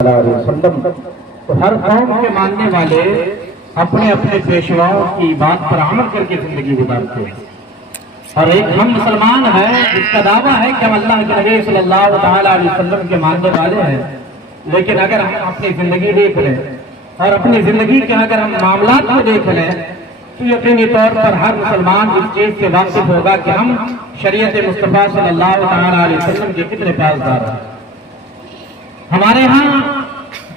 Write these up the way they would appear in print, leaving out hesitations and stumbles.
علیہ وسلم تو ہر قوم کے ماننے والے اپنے اپنے پیشواؤں کی بات پر عمل کر کے زندگی گزارتے ہیں، اور ایک ہم مسلمان ہیں جس کا دعویٰ ہے کہ ہم اللہ کے نبی صلی اللہ تعالیٰ علیہ وسلم کے ماننے والے ہیں، لیکن اگر ہم اپنی زندگی دیکھ لیں اور اپنی زندگی کے اگر ہم معاملات کو دیکھ لیں تو یقینی طور پر ہر مسلمان اس چیز سے واقف ہوگا کہ ہم شریعت مصطفیٰ صلی اللہ تعالیٰ علیہ وسلم کے کتنے پاسدار ہیں۔ ہمارے ہاں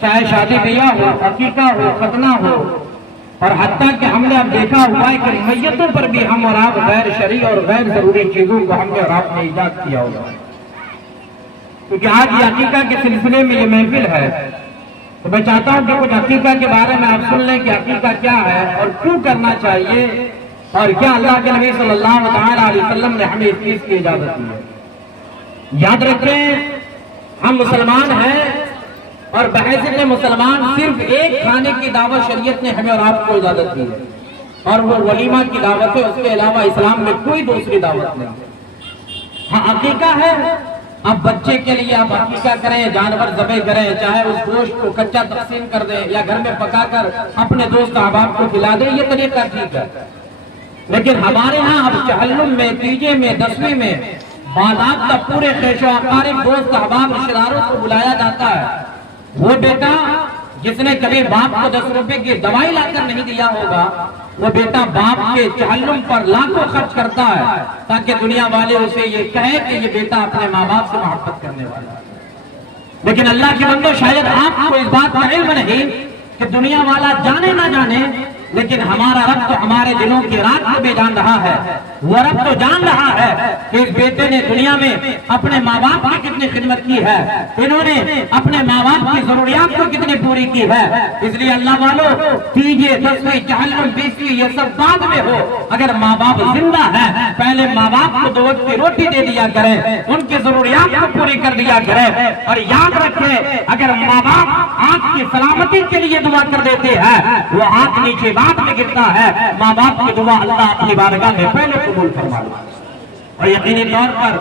چاہے شادی بیاہ ہو، عقیقہ ہو، ختنہ ہو، اور حتیٰ کہ ہم نے اب دیکھا ہوا ہے کہ میتوں پر بھی ہم اور آپ غیر شرعی اور غیر ضروری چیزوں کو ہم نے اور آپ نے ایجاد کیا ہوگا، کیونکہ آج یہ عقیقہ کے سلسلے میں یہ محفل ہے تو میں چاہتا ہوں کہ کچھ عقیقہ کے بارے میں آپ سن لیں کہ عقیقہ کیا ہے اور کیوں کرنا چاہیے، اور کیا اللہ کے نبی صلی اللہ تعالیٰ علیہ وسلم نے ہمیں اس چیز کی اجازت دی ہے۔ یاد رکھیں ہم مسلمان ہیں اور بحیثیت مسلمان صرف ایک کھانے کی دعوت شریعت نے ہمیں اور آپ کو اجازت دی ہے، اور وہ ولیمہ کی دعوت ہے، اس کے علاوہ اسلام میں کوئی دوسری دعوت نہیں۔ ہاں عقیقہ ہے، اب بچے کے لیے آپ عقیقہ کریں، جانور ذبح کریں، چاہے اس گوشت کو کچا تقسیم کر دیں یا گھر میں پکا کر اپنے دوست احباب کو کھلا دیں، یہ طریقہ ٹھیک ہے، لیکن ہمارے ہاں اب چہلم میں، تیجے میں، دسویں میں باضابطہ پورے خیش و اقارب دوست احباب رشتہ داروں کو بلایا جاتا ہے۔ وہ بیٹا جس نے کبھی باپ کو 10 روپے کی دوائی لا کر نہیں دیا ہوگا، وہ بیٹا باپ کے چہلم پر لاکھوں خرچ کرتا ہے تاکہ دنیا والے اسے یہ کہے کہ یہ بیٹا اپنے ماں باپ سے محبت کرنے والا ہے۔ لیکن اللہ کے بندو شاید آپ کو اس بات کا علم نہیں کہ دنیا والا جانے نہ جانے، لیکن ہمارا رب تو ہمارے دلوں کی رات کو بھی جان رہا ہے۔ وہ رب تو جان رہا ہے کہ اس بیٹے نے دنیا میں اپنے ماں باپ کی کتنی خدمت کی ہے، انہوں نے اپنے ماں باپ کی ضروریات کو کتنی پوری کی ہے۔ اس لیے اللہ والوں تیجے، دسویں، چہلم، بیسویں یہ سب بعد میں ہو، اگر ماں باپ زندہ ہے پہلے ماں باپ کو 2 وقت کی روٹی دے دیا کریں، ان کی ضروریات کو پوری کر دیا کریں، اور یاد رکھیں اگر ماں باپ آنکھ کی سلامتی کے لیے دعا کر دیتے ہیں، وہ آنکھ نیچے بات میں گرتا ہے، ماں باپ کی دعا اللہ اپنی بارگاہ میں پہلے قبول فرما لے۔ اور یقینی طور پر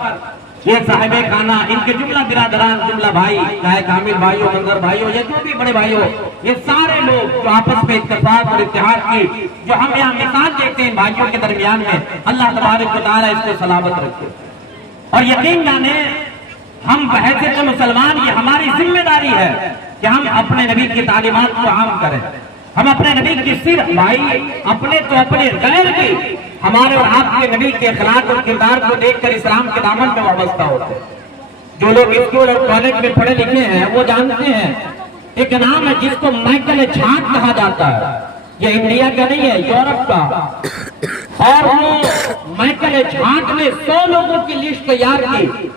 یہ صاحب خانہ، ان کے جملہ برادران، جملہ بھائی، چاہے کامل بھائی ہو، منظر بھائی ہو، یا جو بھی بڑے بھائی ہو، یہ سارے لوگ جو آپس میں اتفاق اور اتحاد کی جو ہم یہاں مثال دیکھتے ہیں بھائیوں کے درمیان میں، اللہ تبارک و تعالیٰ اس کو سلامت رکھے۔ اور یقین جانے ہم بحیثیت مسلمان یہ ہماری ذمہ داری ہے کہ ہم اپنے نبی کی تعلیمات کو عام کریں، ہم اپنے نبی کی صرف بھائی اپنے تو اپنے غیر کی، ہمارے اور آپ کے نبی کے اخلاق اور کردار کو دیکھ کر اسلام کے دامن میں وابستہ ہوتے ہیں۔ جو لوگ اسکول اور کالج میں پڑھے لکھے ہیں وہ جانتے ہیں ایک نام ہے جس کو مائیکل چھانٹ کہا جاتا ہے، یہ انڈیا کا نہیں ہے، یورپ کا، اور وہ مائیکل چھانٹ نے 100 لوگوں کی لسٹ تیار کی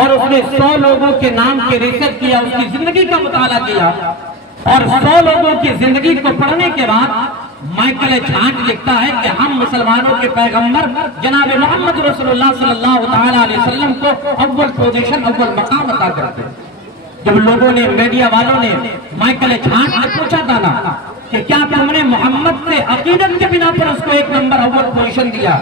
اور اس نے 100 لوگوں کے نام کی ریسرچ کیا، اس کی زندگی کا مطالعہ کیا، اور 100 لوگوں کی زندگی کو پڑھنے کے بعد مائیکل چھانٹ لکھتا ہے کہ ہم مسلمانوں کے پیغمبر جناب محمد رسول اللہ صلی اللہ تعالیٰ علیہ وسلم کو اول پوزیشن، اول مقام عطا کرتے ہیں۔ جب لوگوں نے، میڈیا والوں نے مائیکل چھانٹ سے پوچھا تھا نا کہ کیا تم نے محمد سے عقیدت کے بنا پر اس کو 1 نمبر اول پوزیشن دیا،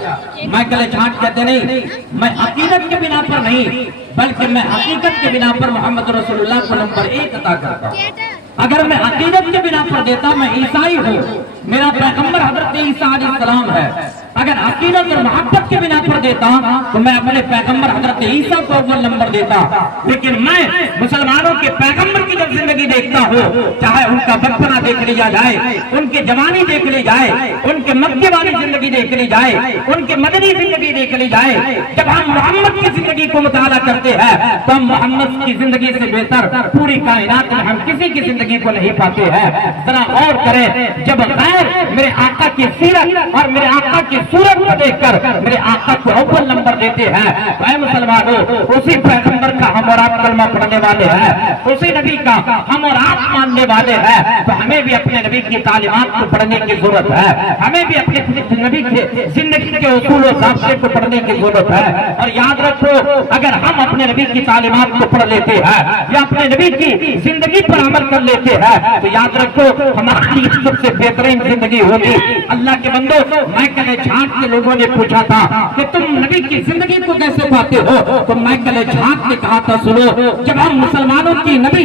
مائیکل چھانٹ کہتے نہیں، میں عقیدت کے بنا پر نہیں بلکہ میں حقیقت کے بنا پر محمد رسول اللہ کو نمبر 1 عطا کرتا ہوں۔ اگر میں عقیدت کے بنا پر دیتا میں عیسائی ہوں، میرا پیغمبر حضرت عیسیٰ علیہ السلام ہے، اگر عقیدت اور محبت کے بنا پر دیتا تو میں اپنے پیغمبر حضرت عیسیٰ کو اول نمبر دیتا، لیکن میں مسلمانوں کے پیغمبر کی جب زندگی دیکھتا ہوں، چاہے ان کا بچپنا دیکھ لیا جائے، ان کی جوانی دیکھ لی جائے، ان کے مکے والی زندگی دیکھ لی جائے، ان کی مدنی زندگی دیکھ لی جائے، جب ہم محمد کی زندگی کو مطالعہ کرتے ہیں تو ہم محمد کی زندگی سے بہتر پوری کائنات میں ہم کسی کی زندگی کو نہیں پاتے ہیں۔ ذرا غور کریں، جب غیر میرے آقا کی سیرت اور میرے آقا کی صورت کو دیکھ کر میرے آقا کو اول نمبر دیتے ہیں، اے مسلمانوں اسی پیغمبر کا ہم اور آپ کلمہ پڑھنے والے ہیں، اسی نبی کا ہم اور آپ ماننے والے ہیں، تو ہمیں بھی اپنے نبی کی تعلیمات کو پڑھنے کی ضرورت ہے، ہمیں بھی اپنے نبی کے زندگی کے اصول و ضابطے کو پڑھنے کی ضرورت ہے۔ اور یاد رکھو اگر ہم اپنے نبی کی تعلیمات کو پڑھ لیتے ہیں یا اپنے نبی کی زندگی پر عمل کر لیتے ہیں تو یاد رکھو ہماری سب سے بہترین زندگی ہوگی۔ اللہ کے بندو مائیکل چھانٹ کے لوگوں نے پوچھا تھا کہ تم نبی کی زندگی کو کیسے پاتے ہو، تو مائیکل چھانٹ نے کہا تھا سنو، جب ہم مسلمانوں کی نبی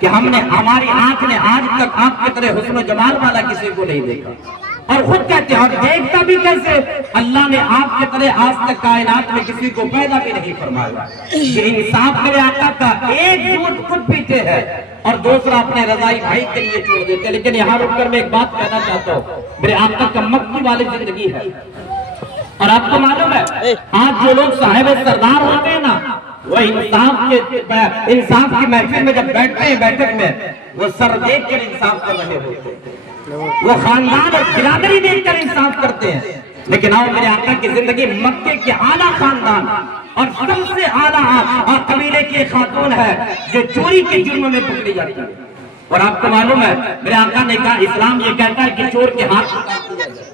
کہ ہم نے ہماری آنکھ نے آج تک آپ کی طرح حسن و جمال والا کسی کو نہیں دیکھا. اور خود کہتے ہیں اور دیکھتا بھی کیسے, اللہ نے آپ کی طرح آج تک کائنات میں کسی کو پیدا بھی نہیں فرمایا. یہ انصاف میرے آقا کا, ایک دودھ خود پیتے ہیں اور دوسرا اپنے رضائی بھائی کے لیے چھوڑ دیتے ہیں. لیکن یہاں رک کر میں ایک بات کہنا چاہتا ہوں, میرے آقا کا مکی والی زندگی ہے. اور آپ کو معلوم ہے آج جو لوگ صاحب سردار ہوتے ہیں نا, وہ انصاف کی محفل میں جب بیٹھتے ہیں بیٹھک میں, وہ سر دیکھ کر انصاف کر رہے ہوتے ہیں, وہ خاندان اور برادری دیکھ کر انصاف کرتے ہیں. لیکن آؤ میرے آقا کی زندگی مکے کے اعلیٰ خاندان اور سب سے اعلیٰ قبیلے کی خاتون ہے جو چوری کے جرم میں پکڑی جاتی ہے. اور آپ کو معلوم ہے میرے آقا نے کہا اسلام یہ کہتا ہے کہ چور کے ہاتھ کو کاٹ دیا جائے.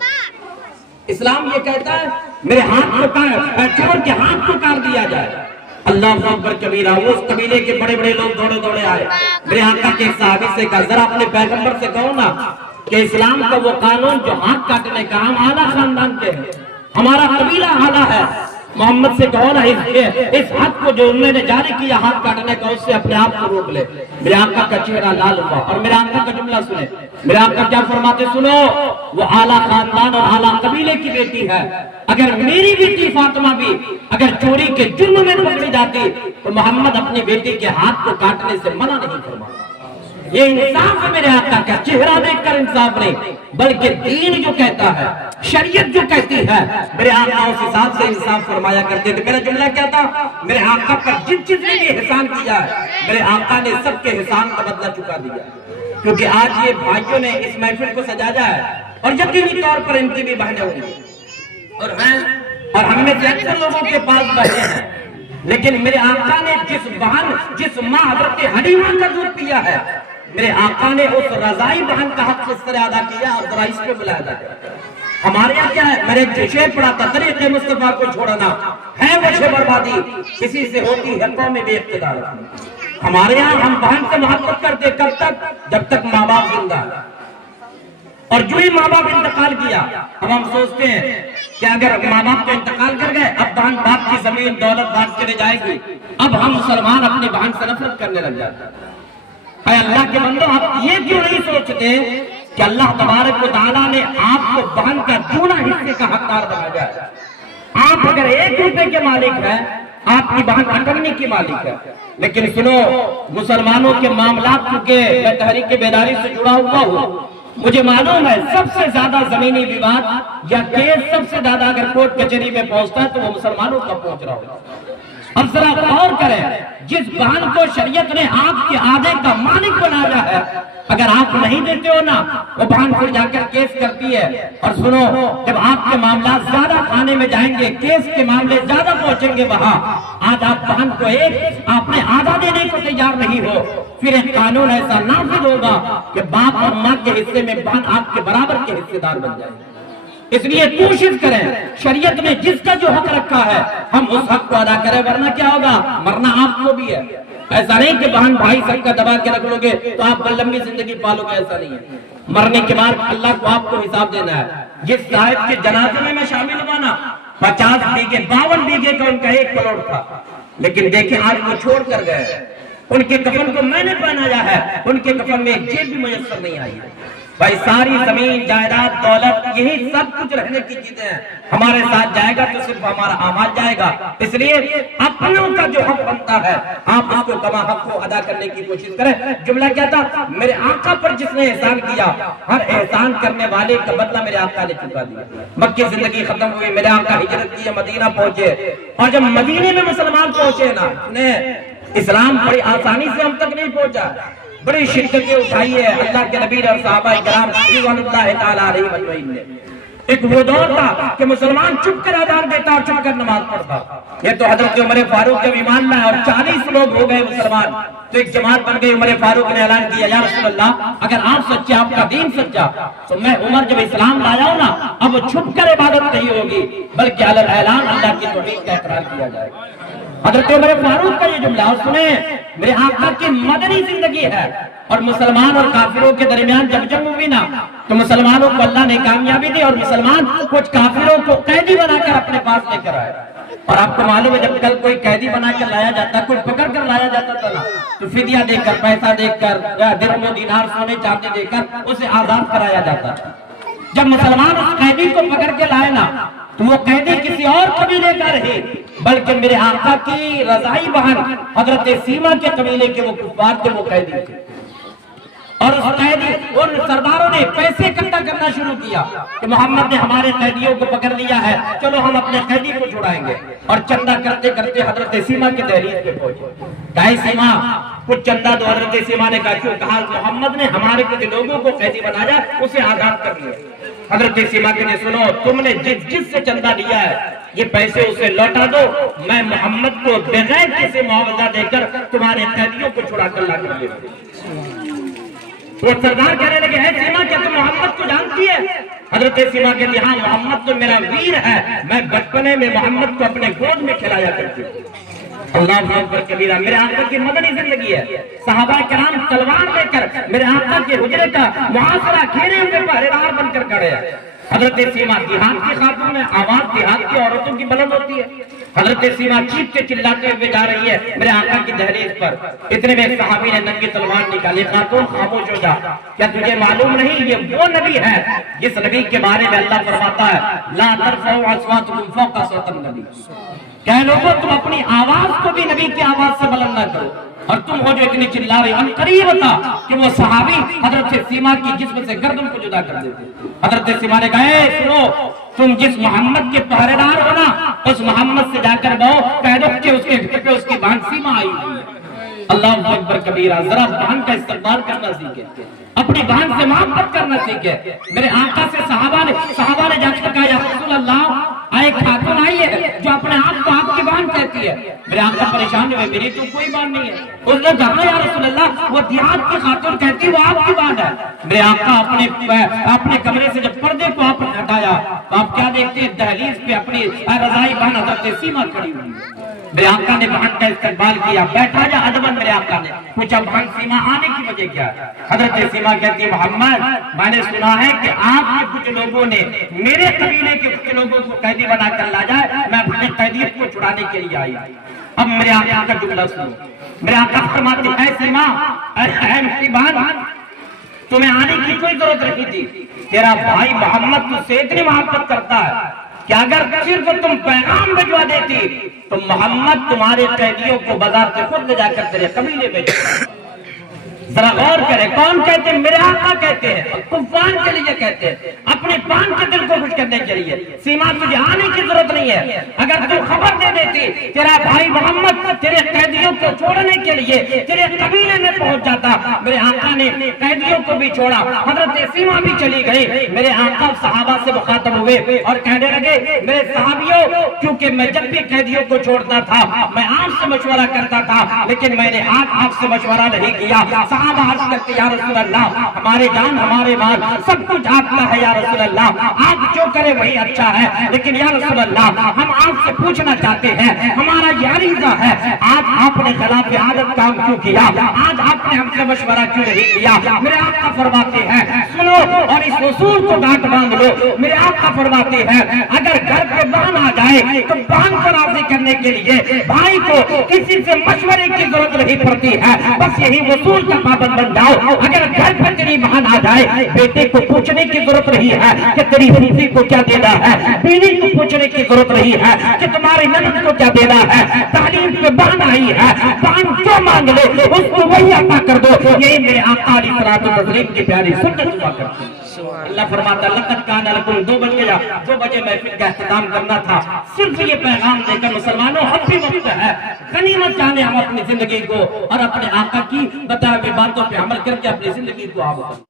اسلام یہ کہتا ہے میرے ہاتھ کو چور کے ہاتھ کو کاٹ دیا جائے. اللہ اکبر کبیرہ. وہ اس قبیلے کے بڑے بڑے لوگ دوڑے دوڑے آئے. میرے آقا کے ایک صحابی سے کہا ذرا اپنے پیغمبر سے کہو نا کہ اسلام کا وہ قانون جو ہاتھ کاٹنے کا, ہم اعلیٰ خاندان کے ہیں, ہمارا قبیلہ اعلیٰ ہے, محمد سے کہو نا اس حد کو جو انہوں نے جاری کیا ہاتھ کاٹنے کا, اس سے اپنے آپ کو روک لے. میرے آقا کا چہرہ لال ہوا اور میرے آقا کا جملہ سنے. میرے آقا کیا فرماتے سنو, وہ اعلیٰ خاندان اور اعلیٰ قبیلے کی بیٹی ہے. اگر میری بیٹی فاطمہ بھی اگر چوری کے جرم میں پکڑی جاتی تو محمد اپنی بیٹی کے ہاتھ کو کاٹنے سے منع نہیں فرماتا. یہ انصاف ہے میرے آقا کا, چہرہ دیکھ کر انصاف نہیں بلکہ دین جو کہتا ہے, شریعت جو کہتی ہے, میرے آقا اس حساب سے انصاف فرمایا کرتے تھے. میرا جملہ کیا تھا, میرے آقا پر جس نے بھی احسان کیا ہے میرے آقا نے سب کے احسان کا بدلہ چکا دیا. کیونکہ آج یہ بھائیوں نے اس محفل کو سجایا ہے اور یقینی طور پر ان کی بھی بہنیں ہوئی اور ہم میں سے اکثر لوگوں کے پاس بہنیں ہیں. لیکن میرے آقا نے جس ماں حضرت حلیمہ کا دودھ پیا ہے, میرے آقا نے اس رضائی بہن کا حق کس طرح ادا کیا اور ذرا اس پہ بلایا جائے. ہمارے یہاں کیا ہے, میں نے شعر پڑھا تھا, طریق مصطفیٰ کو چھوڑنا ہے وجہ بربادی, کسی سے ہوتی ہے قوم بے اقتدار. ہمارے یہاں ہم بہن سے محبت کرتے کب تک, جب تک ماں باپ زندہ ہے. اور جو ہی ماں باپ انتقال کیا, اب ہم سوچتے ہیں کہ اگر ماں باپ کو انتقال کر گئے اب بہن باپ کی زمین دولت بانٹ کے لے جائے گی, اب ہم مسلمان اپنی بہن سے نفرت کرنے لگ جاتے ہیں. اے اللہ کے بندو, آپ یہ کیوں نہیں سوچتے کہ اللہ تبارک و تعالیٰ نے آپ کو بہن کا دونا حصے کا حقدار بنایا ہے. آپ اگر 1 روپے کے مالک ہیں, آپ کی بہن 58 کی مالک ہے. لیکن سنو, مسلمانوں کے معاملات چونکہ میں تحریک بیداری سے جڑا ہوا ہوں, مجھے معلوم ہے سب سے زیادہ زمینی وواد یا کیس سب سے زیادہ اگر کورٹ کچہری میں پہنچتا ہے تو وہ مسلمانوں کا پہنچ رہا ہوگا. اب ذرا غور کریں, جس بہن کو شریعت نے آپ کے آدھے کا مالک بنایا ہے, اگر آپ نہیں دیتے ہو نا, وہ بہن پھر جا کر کیس کرتی ہے. اور سنو, جب آپ کے معاملات زیادہ کھانے میں جائیں گے, کیس کے معاملے زیادہ پہنچیں گے وہاں, آج آپ بہن کو آپ نے آدھا دینے کو تیار نہیں ہو, پھر ایک قانون ایسا نافذ ہوگا کہ باپ اور ماں کے حصے میں بہن آپ کے برابر کے حصے دار بن جائے. اس لیے کوشش کریں, شریعت نے جس کا جو حق رکھا ہے ہم اس حق کو ادا کریں, ورنہ کیا ہوگا, مرنا آپ کو بھی ہے. ایسا نہیں کہ بہن بھائی سب کا دبا کے رکھ لو گے تو آپ لمبی زندگی پالو گے, ایسا نہیں ہے. مرنے کے بعد اللہ کو آپ کو حساب دینا ہے. جس صاحب کے جنازے میں شامل ہوا نا, 50 بیگھے 52 بیگھے کا ان کا 1 پلاٹ تھا, لیکن دیکھیں آج وہ چھوڑ کر گئے. ان کے کفن کو میں نے پہنایا ہے, ان کے کفن میں ایک جیب بھی میسر نہیں آئی ہے. بھائی ساری زمین جائیداد دولت یہی سب کچھ رہنے کی چیزیں ہیں, ہمارے ساتھ جائے گا تو صرف ہمارا اعمال جائے گا. اس لیے اپنوں کا جو حق بنتا ہے آپ اس کو کما حق کو ادا کرنے کی کوشش کریں. جملہ کیا تھا, میرے آقا پر جس نے احسان کیا, ہر احسان کرنے والے کا بدلہ میرے آقا نے چکا دیا. مکی زندگی ختم ہوئی, میرے آقا ہجرت کی, مدینہ پہنچے, اور جب مدینے میں مسلمان پہنچے نا, اسلام بڑی آسانی سے ہم تک نہیں پہنچا, بڑی شدتیں اٹھائی ہے اللہ کے نبی اور صحابہ کرام رضوان اللہ تعالیٰ علیہ مجمعین نے. ایک وہ دور تھا کہ مسلمان چپ کر اذان دیتا اور چپ کر نماز پڑھتا. یہ تو حضرت عمر فاروق جب ایمان لائے اور 40 لوگ ہو گئے مسلمان, تو ایک جماعت بن گئی. عمر فاروق نے اعلان کیا, یا رسول اللہ اگر آپ سچے, آپ کا دین سچا, تو میں عمر جب اسلام لایا ہوں نا, اب چھپ کر عبادت نہیں ہوگی بلکہ علی اعلان اللہ کی توحید کا اقرار کیا جائے گا. حضرت عمر فاروق کا یہ جملہ, اور سنیں, میرے آقا کی مدنی زندگی ہے, اور مسلمان اور کافروں کے درمیان جب جنگ ہوئی نا تو مسلمانوں کو اللہ نے کامیابی دی, اور مسلمان کچھ کافروں کو قیدی بنا کر اپنے پاس لے کر آئے. اور آپ کو معلوم ہے جب کل کوئی قیدی بنا کر لایا جاتا، کوئی پکڑ کر لایا جاتا تھا نا، تو فدیہ دے کر، پیسہ دے کر، درہم و دینار سونے چاندی دے کر اسے آزاد کرایا جاتا تھا۔ جب مسلمان اس قیدی کو پکڑ کے لائے نا، تو وہ قیدی کسی اور قبیلے کا رہے، بلکہ میرے آقا کی رضائی بہن حضرت سیما کے قبیلے کے وہ کفار تھے، وہ قیدی تھے۔ اور اس قیدی اور سرداروں نے پیسے اکٹھا کرنا شروع کیا کہ محمد نے ہمارے قیدیوں کو پکڑ لیا ہے، چلو ہم اپنے قیدی کو چھڑائیں گے۔ اور چندہ کرتے کرتے حضرت سیما کی دہلیز پہ پہنچے۔ کہا سیما کچھ چندہ دو۔ حضرت سیما نے کہا محمد نے ہمارے کچھ لوگوں کو قیدی بنایا، اسے آزاد کر لیا۔ حضرت سیما نے سنو، تم نے جس سے چندہ لیا ہے یہ پیسے اسے لوٹا دو، میں محمد کو بغیر کسی معاوضہ دے کر تمہارے قیدیوں کو چھڑا کر لا کر لے دوں۔ وہ سردار کہنے لگے، اے سیما کیا تم محمد کو جانتی ہے؟ حضرت سیما کہتی ہاں، محمد تو میرا ویر ہے، میں بچپنے میں محمد کو اپنے گود میں کھلایا کرتی ہوں۔ اللہ اکبر کبیرہ۔ میرے آقا کی مدنی زندگی ہے، صحابہ کرام تلوار لے کر میرے آقا کے حجرے کا محاصرہ گھیرے ہوئے پہرے دار بن کر کھڑے ہیں۔ حضرت سیما دیہات کی خاتون ہے، آواز دیہات کی عورتوں کی بلند ہوتی ہے۔ حضرت سیما چیخ کے چلاتے ہوئے جا رہی ہے میرے آقا کی دہلیز پر۔ اتنے میں ایک صحابی نے ننگی تلوار نکالی، خاتون خاموش ہو جا، کیا تجھے معلوم نہیں یہ وہ نبی ہے جس نبی کے بارے میں اللہ فرماتا ہے لا ترفعوا اصواتکم فوق صوت النبی، کہ لوگوں تم اپنی آواز کو بھی نبی کی آواز سے بلند نہ کرو۔ اور تم ہو جو اتنی چلا رہے، ہم قریب تھا کہ وہ صحابی حضرت سیما کی جسم سے گردن کو جدا کر دیتے۔ حضرت سیما نے کہا، اے سنو، تم جس محمد کے پہرے دار ہو نا، اس محمد سے جا کر بہو، کہہ دو کہ اس کے گھر پہ اس کی بہن سیما آئی ہوئی ہے۔ اللہ اکبر کبیرہ۔ ذرا بہن کا استقبال کرنا سیکھے، اپنی بہن سے محبت کرنا سیکھے۔ میرے آقا سے صحابہ نے جا کر کہا، یا رسول اللہ، ایک خاتون آئی ہے جو اپنے آپ کو آپ کی بہن کہتی ہے۔ میرے آقا پریشان ہوئے، میری تو کوئی بہن نہیں ہے۔ اس نے کہا، یا رسول اللہ، وہ دیہات کی خاتون کہتی وہ آپ کی بہن ہے۔ میرے آقا اپنے کمرے سے جب پردے کو آپ نے ہٹایا تو آپ کیا دیکھتے ہیں؟ دہلیز پہ اپنی رضائی بہن حضرت سیما کھڑی ہوئی۔ میرے آقا نے بہن کا استقبال کیا، بیٹھا جا ادباً۔ میرے آقا نے پوچھا، بہن سیما آنے کی وجہ کیا ہے؟ حضرت سیما کہتی ہے، محمد میں نے سنا ہے کہ آپ کے کچھ لوگوں نے میرے قبیلے کے کچھ لوگوں کو قیدی بنا کر لا جائے، میں اپنے قیدیت کو چھڑانے کے لیے آئی۔ اب میرے آقا کا جملہ سنو۔ میرے آقا فرماتے ہیں، اے سیما، اے میری بہن، تمہیں آنے کی کوئی ضرورت نہیں تھی، تیرا بھائی محمد تجھ سے اتنی محبت کرتا ہے کہ اگر صرف تم پیغام بھجوا دیتی تو محمد تمہارے قیدیوں کو بازار سے خود لے جا کر تیرے قبیلے میں جاتا۔ ذرا غور کریں، کون کہتے ہیں؟ میرے آقا کہتے ہیں، کفار کے لیے کہتے ہیں، اپنے پان کے دل کو خوش کرنے کے لیے۔ سیما تجھے آنے کی ضرورت نہیں ہے، اگر تو خبر دے دیتی تیرا بھائی محمد تیرے قیدیوں کو چھوڑنے کے لیے تیرے قبیلے میں پہنچ جاتا۔ میرے آقا نے قیدیوں کو بھی چھوڑا، حضرت سیما بھی چلی گئی۔ میرے آقا صحابہ سے مخاطب ہوئے اور کہنے لگے، میرے صحابیوں، کیونکہ میں جب بھی قیدیوں کو چھوڑتا تھا میں آپ سے مشورہ کرتا تھا، لیکن میں نے آج آپ سے مشورہ نہیں کیا۔ صحابہ عرض کرتے، یا رسول اللہ، ہمارے جان ہمارے مال سب کچھ آپ کا ہے یا رسول اللہ، آپ جو کرے وہی اچھا ہے، لیکن یا رسول اللہ ہم آپ سے پوچھنا چاہتے ہیں، ہمارا یہ عریضہ ہے، آج آپ نے خلاف عادت کام کیوں کیا؟ آج آپ نے ہم سے مشورہ کیوں نہیں کیا؟ میرے آقا فرماتے ہیں، سنو اور اس اصول کو گاٹ باندھ لو۔ میرے آقا فرماتے ہیں، اگر گھر پہ بہن آ جائے تو بہن کو راضی کرنے کے لیے بھائی کو کسی سے مشورے کی ضرورت نہیں پڑتی ہے، بس یہی اصول کا پابند بن جاؤ۔ اگر گھر پر تیری بہن آ جائے، بیٹے کو پوچھنے کی ضرورت نہیں ہے کہ تیری بیوی کو کیا دینا ہے، بیوی کو پوچھنے کی ضرورت نہیں ہے کہ تمہاری نند کو کیا دینا ہے۔ تعلیم پہ بہن آئی ہے، بہن جو مانگ لے اس کو وہی عطا کر دو۔ یہی میرے آقا علیہ الصلوۃ والتسلیم کی پیاری سنت ہوا کرتی ہے۔ اللہ فرماتا ہے، لقد کان لکم، 2 بج گیا، 2 بجے محفل کا اختتام کرنا تھا۔ صرف یہ پیغام دے کر مسلمانوں اب بھی وقت ہے، غنیمت جانے ہم اپنی زندگی کو اور اپنے آقا کی بتائے ہوئے باتوں پہ عمل کر کے اپنی زندگی کو آباد